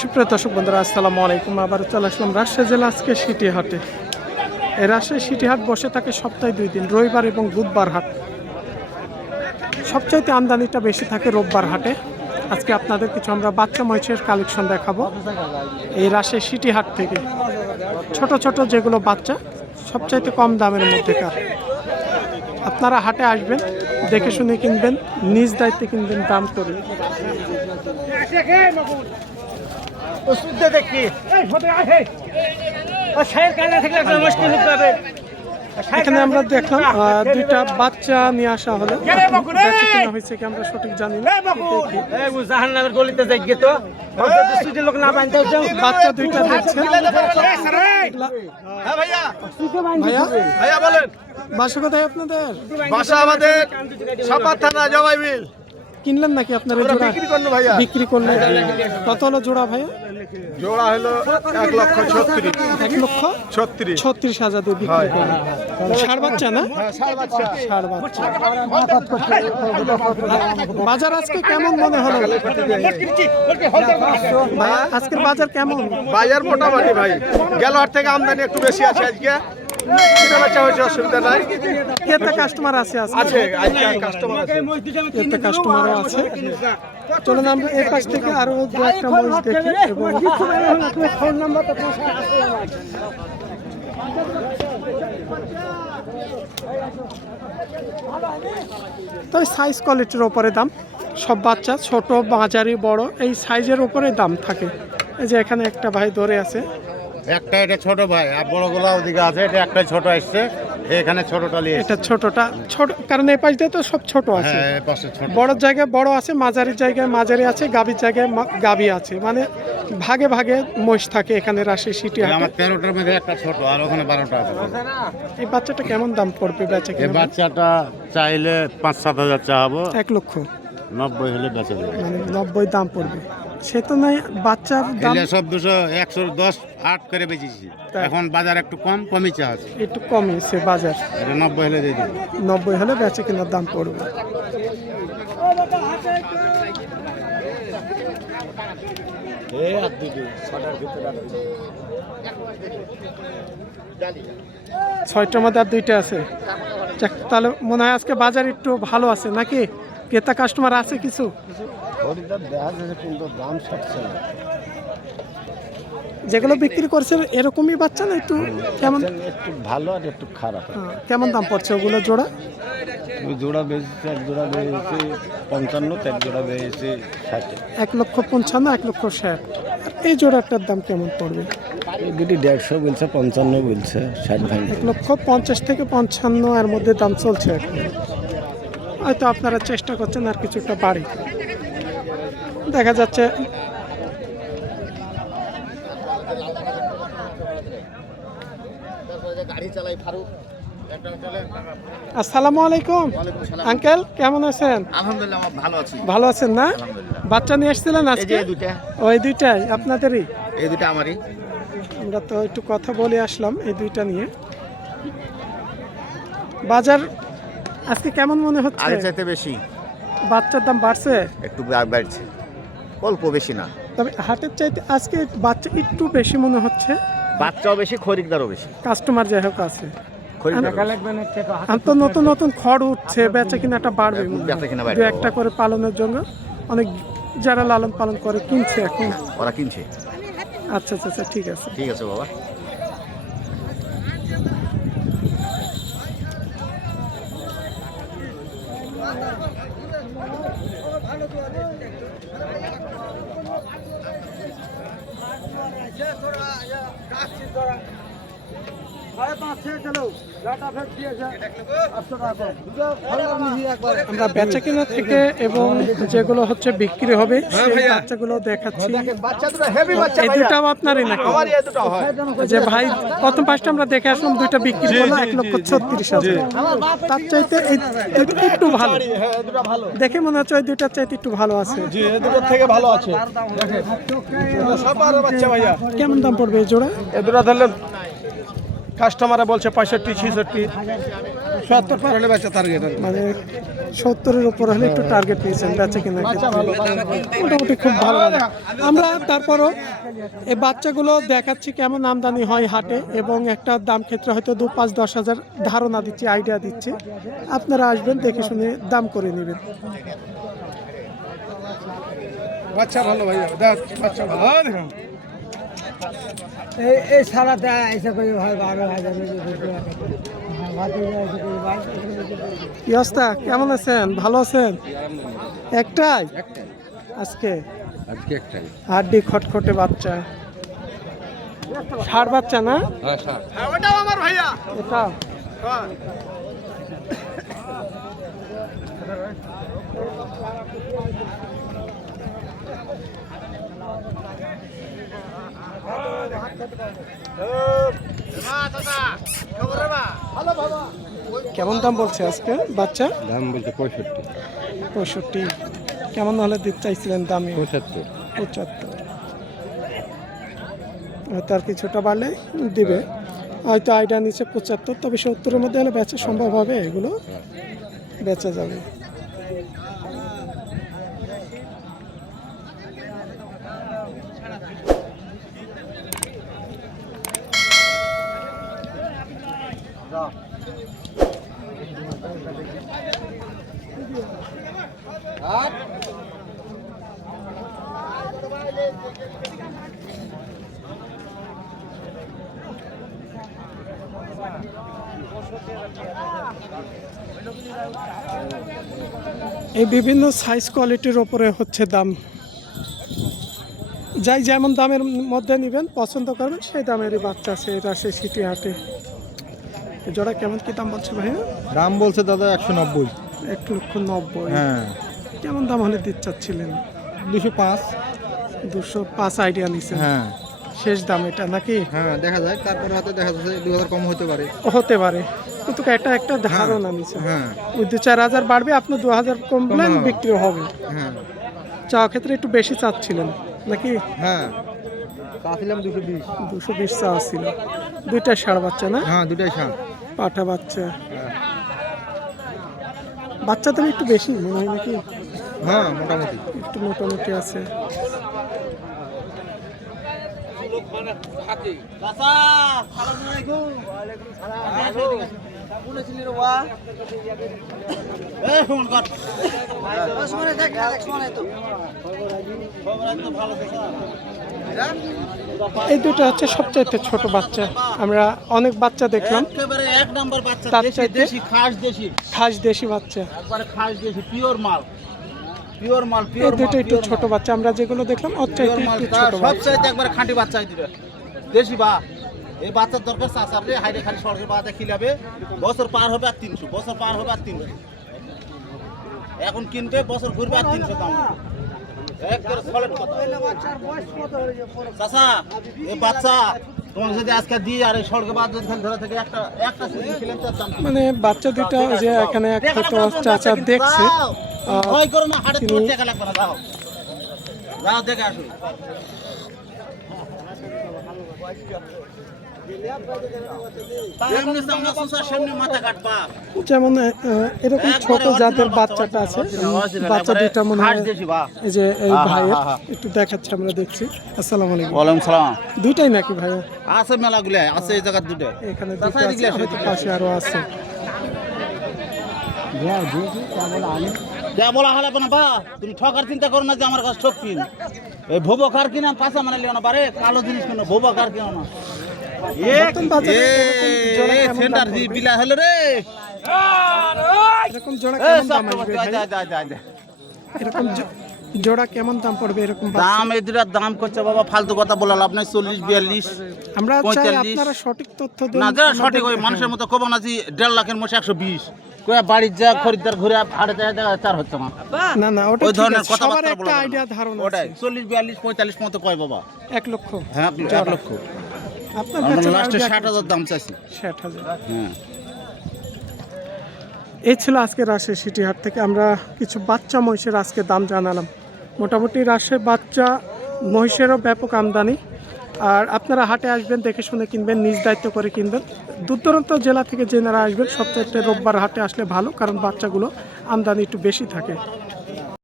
সুপ্রিয় দর্শক বন্ধুরা, আসসালামু আলাইকুম। আবার চলে আসলাম রাজশাহী জেলা আজকে সিটি হাটে। এই রাজশাহী সিটি হাট বসে থাকে সপ্তাহে 2 দিন, রবিবার এবং বুধবার হাট। সবচাইতে আমদানিটা বেশি থাকে রোববার হাটে। আজকে আপনাদের কিছু আমরা বাচ্চা মহিষের কালেকশন দেখাবো এই রাজশাহী সিটি হাট থেকে। ছোট ছোট যেগুলো বাচ্চা সবচাইতে কম দামের মধ্যেকার। আপনারা হাটে আসবেন, দেখে শুনে কিনবেন, নিজ দায়িত্বে কিনবেন দাম করে। এখানে আমরা দেখলাম দুইটা বাচ্চা নিয়ে আসা হলো। হয়েছে কি আমরা সঠিক জানি না। বাচ্চা দুইটা দেখছেন। বাসা কোথায় আপনাদের? বাসা আমাদের সাপাত থানা জবাই মিল। কিনলেন নাকি আপনারা? বিক্রি করলেন। কত হলো জোড়া ভাইয়া? জোড়া হলো 1,36,000। 1,36,000 দিয়ে বিক্রি করলেন। ষাঁড় বাচ্চা না? ষাঁড় বাচ্চা। বাজার আজকে কেমন মনে হলো ভাইয়া? আজকের বাজার কেমন? বাজার মোটামুটি ভাই, গেল হাট থেকে আমদানি একটু বেশি আছে আজকে। অসুবিধা নাই, কাস্টমার আছে। কাস্টমারও আছে। চলুন আমরা এই পাশ থেকে আরো দু একটা মহিষ দেখি। তো সাইজ কোয়ালিটির উপরে দাম। সব বাচ্চা ছোট মাঝারি বড় এই সাইজের উপরে দাম থাকে। এই যে এখানে একটা ভাই ধরে আছে। একটা এটা ছোট ভাই, আর বড়গুলো ওদিকে আছে। এটা একটা ছোট আসছে, এখানে ছোটটা নিয়ে এটা ছোটটা ছোট, কারণ এই পাশ দিয়ে তো সব ছোট আছে। বড় জায়গায় বড় আছে, মাঝারির জায়গায় মাঝারি আছে, গাভীর জায়গায় গাভী আছে। মানে ভাগে ভাগে মহিষ থাকে এখানে রাজশাহী সিটি হাটে। আমার 13টার মধ্যে একটা ছোট, আর ওখানে 12টা আছে। এই বাচ্চাটা কেমন দাম পড়বে বেচা কিনা? এই বাচ্চাটা চাইলে 5-7 হাজার চাবো। 1,90,000 হলে বেচা দেবে। মানে 90 দাম পড়বে। সে তো নাই, বাচ্চার দাম সব 110 করে বেচেছি। এখন বাজার একটু কমই চা আছে, একটু কমেছে বাজার। 90 হলে দিয়ে দিবি। 90 হলে বেচা কেনার দাম পড়বে। ছয়টার মধ্যে আর দুইটা আছে। তাহলে মনে হয় আজকে বাজার একটু ভালো আছে নাকি? ক্রেতা কাস্টমার আছে কিছু? যেগুলো বিক্রি করছেন এরকমই বাচ্চা না? একটু কেমন? একটু ভালো আর একটু খারাপ। কেমন দাম পড়ছে ওগুলো জোড়া? জোড়া বেচেছে, এক জোড়া বেচেছে 55, এক জোড়া বেচেছে 60। 1,55,000, 1,60,000। আর এই জোড়াটার দাম কেমন পড়বে? এই দুটি 150 বলছে, 55 বলছে, 60 ভাঙ। 1,50,000 থেকে 55 এর মধ্যে দাম চলছে এখন। হয়তো আপনারা চেষ্টা করছেন আর কিছুটা বাড়ি। দেখা যাচ্ছে আসসালামু আলাইকুম আঙ্কেল, কেমন আছেন? আলহামদুলিল্লাহ ভালো আছি। ভালো আছেন না? বাচ্চা নিয়ে এসেছিলেন আজকে? ওই দুইটাই আপনাদেরই? এই দুইটা আমারই। আমরা তো একটু কথা বলে আসলাম এই দুইটা নিয়ে। বাজার আজকে কেমন মনে হচ্ছে? আগে চাইতে বেশি। বাচ্চার দাম বাড়ছে? একটু বাড়ছে, অল্প, বেশি না। তবে হাটের চাইতে আজকে বাচ্চা একটু বেশি মনে হচ্ছে। বাচ্চাও বেশি, খরিদ্দারও বেশি। কাস্টমার যাই হোক আছে। তো নতুন নতুন খড় উঠছে, বেচা কিনাটা বাড়বে। দু একটা করে পালনের জন্য অনেক যারা লালন পালন করে কিনছে এখন। ওরা কিনছে। আচ্ছা আচ্ছা আচ্ছা, ঠিক আছে ঠিক আছে বাবা। আমরা বেচা কেনা থেকে এবং যেগুলো হচ্ছে বিক্রি হবে সেই বাচ্চাগুলো দেখাচ্ছি। এই দুটাও আপনারই নাকি? যে ভাই প্রথম পাঁচটা আমরা দেখে আসলাম, দুইটা বিক্রি করলাম 1,36,000। তার চাইতে এই একটু ভালো দেখে মনে হচ্ছে ওই দুটার চাইতে একটু ভালো আছে। কেমন দাম পড়বে এই জোড়া? এ দুটা ধরলেন কাস্টমারে বলছে 65-66, 70 পার হলে বেচা টার্গেট। মানে 70-এর উপর হলে একটু টার্গেট নিয়েছেন বেচা কেনার ক্ষেত্রে, মোটামুটি খুব ভালো ভালো। আমরা তারপরও এই বাচ্চাগুলো দেখাচ্ছি কেমন আমদানি হয় হাটে, এবং একটা দাম ক্ষেত্রে হয়তো 2-5-10 হাজার ধারণা দিচ্ছি, আইডিয়া দিচ্ছি, আপনারা আসবেন দেখে শুনে দাম করে নেবেন। বাচ্চা ভালো ভাইয়া, বাচ্চা ভালো দেখুন। এই সালাতে এসে করে ভাই 12,000 কি অবস্থা, কেমন আছেন? ভালো আছেন? একটাই আজকে একটাই। হাড্ডি খটখটে বাচ্চা, ষাঁড় বাচ্চা না ওটাও আমার ভাইয়া। এটা? কেমন দাম বলছে আজকে বাচ্চা? দাম বলতে 65। কেমন হলে দিতে চাইছিলেন দামে? 75। হয়তো আর কিছুটা বাড়লে দিবে, হয়তো আইডিয়া নিচে 75, তবে 70-এর মধ্যে হলে বেচা সম্ভব হবে, এগুলো বেচা যাবে। এই বিভিন্ন সাইজ কোয়ালিটির ওপরে হচ্ছে দাম, যাই যেমন দামের মধ্যে নেবেন পছন্দ করবেন সেই দামেরই বাচ্চা আছে। এটা আছে সিটি হাটে। এই জোড়া কেমন কি দাম বলছে ভাইয়া? দাম বলছে দাদা 190। 1,90,000। হ্যাঁ, কেমন দাম হলে দিতে চাচ্ছিলেন? 205। 205 আইডিয়া নিছেন? হ্যাঁ শেষ দাম এটা নাকি? হ্যাঁ, দেখা যায়, তারপরে হয়তো দেখা যাচ্ছে 2000 কম হতে পারে। হতে পারে, কিন্তু এটা একটা ধারণা নিছে। হ্যাঁ ওই 2-4 হাজার বাড়বে, আপনি 2,000 কমপ্লেন কম হবে। বিক্রি হবে। হ্যাঁ চাওয়া ক্ষেত্রে একটু বেশি চাচ্ছিলেন নাকি? হ্যাঁ, চাচ্ছিলাম 220। 220 চাওয়া ছিল। দুইটা ষাঁড় বাচ্চা না? হ্যাঁ, দুটাই ষাঁড়। পাঠা বাচ্চা, বাচ্চা তো একটু বেশি মনে হয় নাকি? হ্যাঁ, মোটামুটি। একটু মোটামুটি আছে। এই দুটো হচ্ছে সবচাইতে ছোট বাচ্চা। আমরা অনেক বাচ্চা দেখলাম, এক নাম্বার বাচ্চা, তার দেশি চাইতে দেশি খাস দেশি, খাস দেশি বাচ্চা। একবারে খাস দেশি, পিওর মাল, পিওর মাল, এই পিওর দুটো মাল, একটু ছোট বাচ্চা, আমরা যেগুলো দেখলাম ওর চাইতে পিওর মাল, একটু ছোট সব বাচ্চা। চাইতে একবারে খাঁটি বাচ্চা দিবে দেশি বা। এই বাচ্চার দরকার চাচার রে, হাইরে খালি সরকার বাচ্চা খিলাবে, বছর পার হবে আর 300, বছর পার হবে আর 300। এখন কিনবে, বছর ঘুরবে আর 300 দাম। একবারে সলিড কথা। চাচা, এই বাচ্চা তোমাকে যদি আজকে দিই আর এই সরকার বাদ যদি খালি ধরা থেকে একটা সিজন খিলেন তো দাম। মানে বাচ্চা দুটো যে এখানে এক হয়তো চাচা দেখছে, ভয় করো না, হাটে তোমার টাকা লাগবে না, যাও যাও দেখে আসুন। এমনি সামনে সুসা সামনে মাথা কাটবা। যেমন এরকম ছোট জাতের বাচ্চাটা আছে, বাচ্চা দুটা মনে হয় এই যে এই ভাইয়ের, একটু দেখাচ্ছে, আমরা দেখছি। আসসালামু আলাইকুম। ওয়ালাইকুম সালাম। দুইটাই নাকি ভাইয়া? আছে মেলাগুলো, আছে এই জায়গার দুটো। এখানে দুটো আছে, হয়তো পাশে আরো আছে। বলা হলে না বা, তুমি ঠকার চিন্তা করো না যে আমার কাছে ঠকছি। এই ভোবো কার কিনা পাশা মানে লিও না পারে, কালো জিনিস কেন ভোবো কার কিনা না। নতুন বাচ্চাদের এরকম জোড়া কেমন দাম সেন্টার পড়বে? বিলা হলো রে। এরকম জোড়া কেমন দাম আসবে ভাই? দাম এরকম জোড়া কেমন দাম পড়বে এরকম বাচ্চা? এই দুটার দাম করছে বাবা, ফালতু কথা বলা লাভ নাই। 40-42 আমরা চাই 45 আপনারা সঠিক তথ্য দিন। না, যারা সঠিক ওই আমাদের- মানুষের মতো কব না যে 1.5 লাখের মধ্যে 120 কয়া বাড়ির যা খরিদ্দার ঘুরে হাটে দেখা চার হচ্ছে না। না না, ওটা ওই ঠিক ধরনের আছে, সবার কথাবার্তা একটা বলা আইডিয়া ধারণা ওটাই আছে। 40-42-45 মতো কয় বাবা। 1 লক্ষ হ্যাঁ, 1 লক্ষ। আপনার আমরা কাছে লাস্টে idea 60,000 দাম চাইছি। 60,000। হ্যাঁ, এই ছিল আজকে রাজশাহী সিটি হাট থেকে আমরা কিছু বাচ্চা মহিষের আজকে দাম জানালাম। মোটামুটি রাজশাহীর বাচ্চা মহিষেরও ব্যাপক আমদানি, আর আপনারা হাটে আসবেন, দেখে শুনে কিনবেন, নিজ দায়িত্ব করে কিনবেন। দূর দূরান্ত জেলা থেকে যেনারা আসবেন সপ্তাহে রোববার হাটে আসলে ভালো, কারণ বাচ্চাগুলো আমদানি একটু বেশি থাকে।